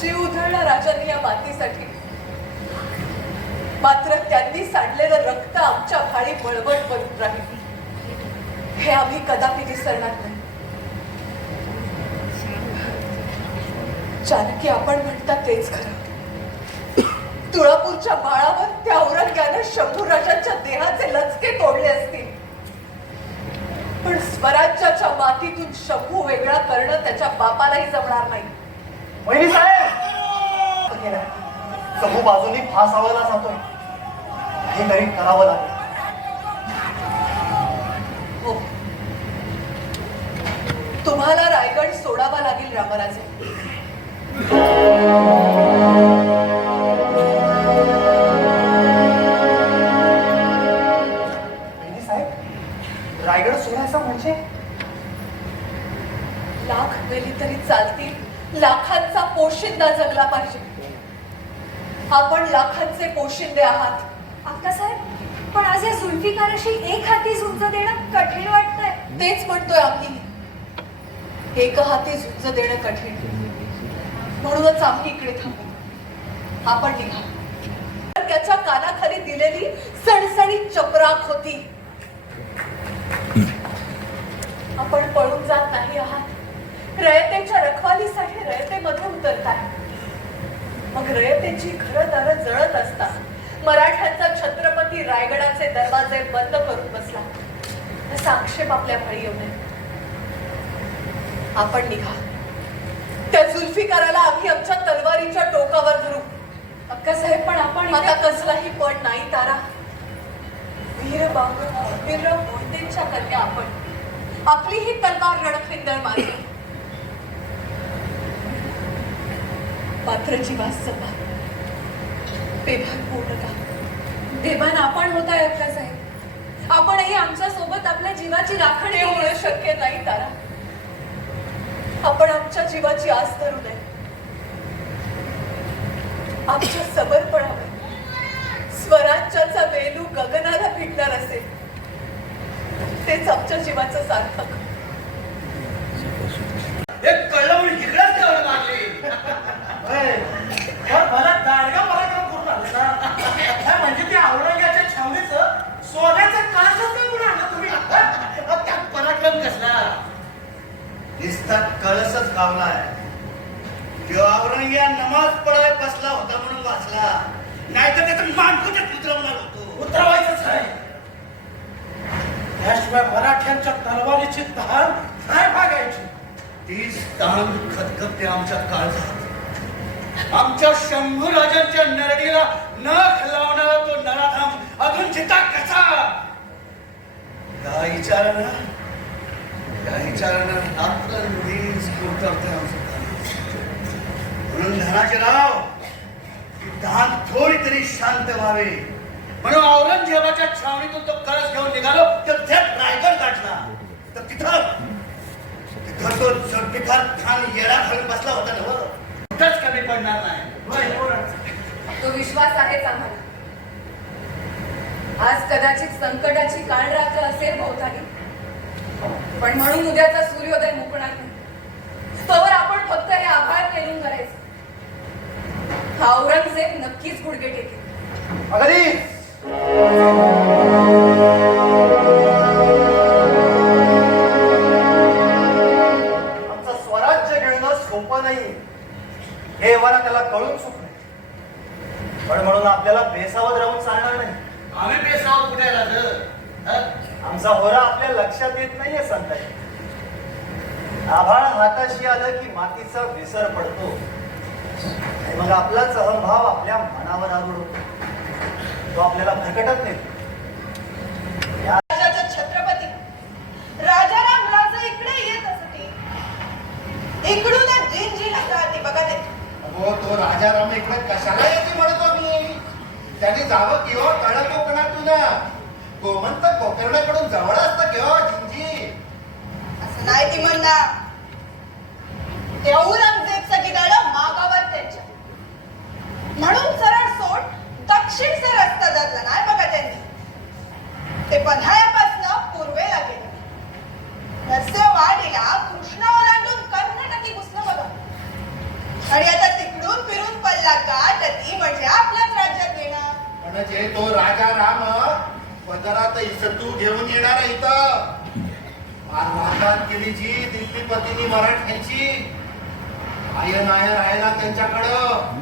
जीव उधळला राजांनी या मातीसाठी. मात्र त्यांनी सांडलेलं रक्त आमच्या भाळी बळबट बनून राहील. हे आम्ही कदापि विसरणार नाही. जानकी आपण म्हणता तेच खरं. तुळापूरच्या बाळावर त्या औरंग्यानं शंभू राजांच्या देहाचे लचके तोडले असतील. पण स्वराज्याच्या मातीतून शंभू वेगळा करणं त्याच्या बापालाही जमणार नाही. वहिनी साहेब! सहू बाजूनी फासावला जातोय. हे तरी करावं लागेल. हो. तुम्हाला रायगड सोडावा लागेल रामराजे. साहेब रायगड सोडायचा म्हणजे? लाख गेली तरी चालतील. लाखांचा पोशिंदा जगला पाहिजे. आपण लाखांचे पोशिंदे आहात. अक्कासाहेब पण आज या जुल्फिकाराशी एक हाती झुंज देणं कठीण वाटतंय. तेच म्हणतोय आम्ही. एक हाती झुंज देणं कठीण. म्हणूनच आम्ही इकडे थांबू. आपण निघा. त्याच्या कानाखाली दिलेली सणसणी चपराक होती. आपण पळून जात नाही आहात. रयतेच्या रखवालीसाठी रयतेमध्ये उतरताय मग रयतेची घरं दारं जळत असतात. मराठ्यांचा छत्रपती रायगडाचे दरवाजे बंद करून बसला. असा आक्षेप आपल्या भाळी येऊ नये. आपण निघा. त्या जुल्फिकाराला आम्ही आमच्या तलवारीच्या टोकावर धरू. अक्कासाहेब पण आपण आता कसलाही पण नाही तारा. वीर बांग वीर मोहितेंच्या कन्या आपण. आपली ही तलवार रणखिंदळ मारली. मात्र जीवास बेभान होऊ नका बेभान आपण होताय अक्कासाहेब आपणही आमच्यासोबत आपल्या जीवाची राखण होणं शक्य नाही तारा. आपण आमच्या जीवाची आस धरू नये. आमच्या समर्पणावर स्वराज्याचा वेलू गगनाला भिडणार असेल. तेच आमच्या जीवाचं सार्थक एक कळलं म्हणून इकडेच ठेवलं लागली मला दांडगा पराक्रम करून आले ना काय म्हणजे ते औरंगाच्या छावणीचं सोन्याचं कळसच काय म्हणून आणलं तुम्ही त्यात पराक्रम कसला नुसता कळसच गावलाय किंवा औरंग्या नमाज पडाय बसला होता म्हणून वाचला. नाहीतर त्याचं मानकुच्या उतरवणार होतो. उतरवायचंच आहे त्याशिवाय मराठ्यांच्या तलवारीची तहान काय भागायची. तीच तहान खतखते आमच्या काळजात आमच्या शंभू राजांच्या नरडीला नख लावणारा तो नराधाम अजून जिता कसा या विचारानं या विचारानं रात्रंदिवस कुरतवतंय आमचं म्हणून धनाचे राव धान थोडी तरी शांत व्हावे. म्हणून औरंगजेबाच्या छावणीतून तो कळस घेऊन निघालो तर थेट रायगड गाठला. तर तिथं तिथं तो झडपिकार खान येडा घालून बसला होता ना कुठंच कमी पडणार नाही. हो. तो विश्वास आहेच आम्हाला आज कदाचित संकटाची काळ रात्र असेल भोवताली पण म्हणून उद्याचा सूर्योदय मुकणार नाही. तोवर आपण फक्त हे आभार पेलून करायचं. हा औरंगजेब नक्कीच गुडघे टेकेल. अगदी. आमचं स्वराज्य घेणं सोपं नाही. हे एव्हाना त्याला कळून चुकलं. पण म्हणून आपल्याला बेसावध राहून चालणार नाही. आम्ही बेसावत कुठे राहत आमचा होरा आपल्या लक्षात येत नाहीये संताजी आभाळ हाताशी आलं की मातीचा विसर पडतो. मग आपलाच अहंभाव आपल्या मनावर आरूढ होतो तो आपल्याला भरकटत नाही. छत्रपती. राजाराम राजा इकडे येत असते. इकडूनच जिन जिन बघा ते. अगो तो राजाराम इकडे कशाला येते म्हणतो मी? त्याने जावं किंवा तळ कोकणातून गोमंत कोकर्णाकडून जवळ असतं केव्हा जिंजी? असं नाही ती म्हणणार. ते औरंगजेबचं गिधाडं मागावर त्यांच्या. म्हणून सरळ सोड दक्षिणचा रस्ता धरला. नाही बघा त्यांनी. ते पन्हाळ्यापासनं पूर्वेला गेलं. वाडीला ओलांडून कर्नाटकी घुसलं बघा. आणि आता तिकडून फिरून पडला का तर ती म्हणजे आपल्याच राज्यात येणार. म्हणजे तो राजा राम लंगरात इसतू घेऊन येणार आहे इथं. वारवादात केली जी दिल्लीपतीनी मराठ्यांची आय नाय राहायला त्यांच्याकडं.